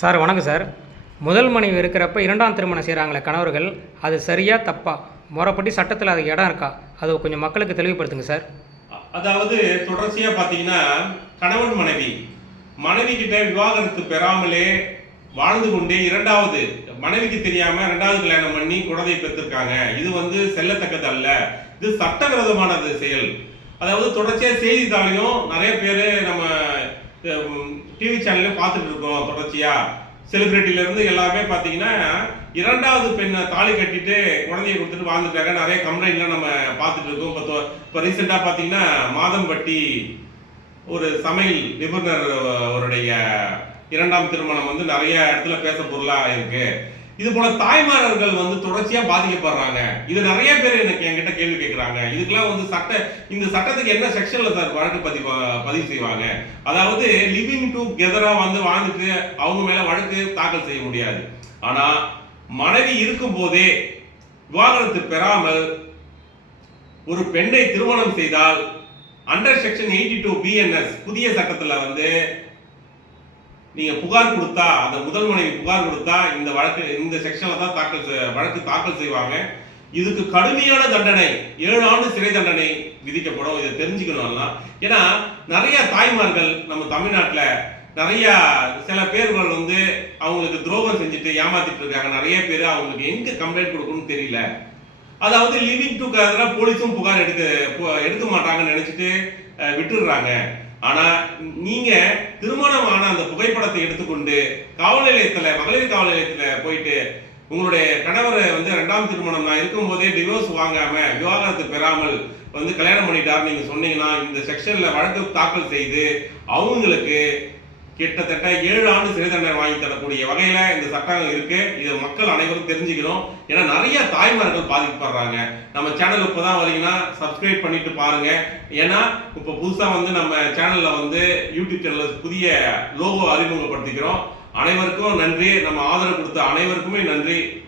Sir வணக்கம் sir. முதல் மனைவி இருக்கிறப்ப இரண்டாம் திருமணம் செய்கிறாங்களே கணவர்கள் அது சரியா தப்பா? முறைப்படி சட்டத்தில் அதுக்கு இடம் இருக்கா? அது கொஞ்சம் மக்களுக்கு தெளிவுபடுத்துங்க சார். அதாவது தொடர்ச்சியாக பார்த்தீங்கன்னா கணவன் மனைவி. மனைவி கிட்ட விவாகரத்து பெறாமலே வாழ்ந்து கொண்டே இரண்டாவது மனைவிக்கு தெரியாம இரண்டாவது கல்யாணம் பண்ணி குழந்தை பெற்றிருக்காங்க. இது வந்து செல்லத்தக்கது அல்ல. இது சட்டவிரோதமானது செயல். அதாவது தொடர்ச்சியா செய்தித்தாளையும் நிறைய பேர் நம்ம டிவி சேனல்ல பார்த்துட்டு இருக்கோம் தொடர்ச்சியா. செலிபிரிட்டில இருந்து எல்லாமே பாத்தீங்கன்னா இரண்டாவது பெண்ணை தாலி கட்டிட்டு குழந்தைய கொடுத்துட்டு வாழ்ந்துட்டாங்க. நிறைய கம்ப்ளைண்ட்லாம் நம்ம பார்த்துட்டு இருக்கோம். இப்போ இப்போ ரீசெண்டாக பார்த்தீங்கன்னா மாதம்பட்டி ஒரு சமையல் நிபுணர் அவருடைய இரண்டாம் திருமணம் வந்து நிறைய இடத்துல பேச பொருளாக இருக்குது இது போல தாய்மார்கள் வந்து தொடர்ச்சியா பாதிக்கப்படுறாங்க. இது நிறைய பேர் எனக்கு என்கிட்ட கேள்வி கேட்குறாங்க இதுக்கெல்லாம் வந்து சட்ட இந்த சட்டத்துக்கு என்ன செக்ஷன்ல சார் வழக்கு பதிவு பதிவு செய்வாங்க? அதாவது லிவிங் டு கெதரா வந்து வாழ்ந்துட்டு அவங்க மேல வழக்கு தாக்கல் செய்ய முடியாது. ஆனா மனைவி இருக்கும் போதே விவாகரத்து பெறாமல் ஒரு பெண்ணை திருமணம் செய்தால் under section eighty two BNS புதிய சட்டத்தில் வந்து நீங்க புகார் கொடுத்தா அந்த முதல் மனைவி புகார் கொடுத்தா இந்த வழக்கு இந்த செக்ஷன்ல தான் தாக்கல் வழக்கு தாக்கல் செய்வாங்க. இதுக்கு கடுமையான தண்டனை ஏழு ஆண்டு சிறை தண்டனை விதிக்கப்படும். இதை தெரிஞ்சுக்கணும் ஏன்னா நிறைய தாய்மார்கள் நம்ம தமிழ்நாட்டில் நிறைய சில பேர்கள் வந்து அவங்களுக்கு துரோகம் செஞ்சுட்டு ஏமாத்திட்டு இருக்காங்க. நிறைய பேர் அவங்களுக்கு எங்க கம்ப்ளைண்ட் கொடுக்கணும்னு தெரியல. அதாவது லிவிங் டுகெதரா போலீஸும் புகார் எடுக்க எடுக்க மாட்டாங்கன்னு நினைச்சிட்டு விட்டுடுறாங்க. ஆனால் ஆனா நீங்க திருமணமான அந்த புகைப்படத்தை எடுத்துக்கொண்டு காவல் நிலையத்துல மகளிர் காவல் நிலையத்துல போயிட்டு உங்களுடைய கணவரை வந்து ரெண்டாம் திருமணம் நான் இருக்கும்போதே டிவோர்ஸ் வாங்காம விவாகரத்து பெறாமல் வந்து கல்யாணம் பண்ணிட்டார் நீங்க சொன்னீங்கன்னா இந்த செக்ஷன்ல வழக்கு தாக்கல் செய்து அவங்களுக்கு கிட்டத்தட்ட ஏழு ஆண்டு சிறை தண்டனை வாங்கி தரக்கூடிய வகையில இந்த சட்டம் இருக்கு. இதை மக்கள் அனைவரும் தெரிஞ்சுக்கணும். ஏன்னா நிறைய தாய்மார்கள் பாதிக்கப்படுறாங்க. நம்ம சேனல் இப்பதான் வரீங்கன்னா சப்ஸ்கிரைப் பண்ணிட்டு பாருங்க. ஏன்னா இப்போ புதுசா வந்து நம்ம சேனல்ல வந்து யூடியூப் சேனல்ல புதிய லோகோ அறிமுகப்படுத்திக்கிறோம். அனைவருக்கும் நன்றி. நம்ம ஆதரவு கொடுத்த அனைவருக்குமே நன்றி.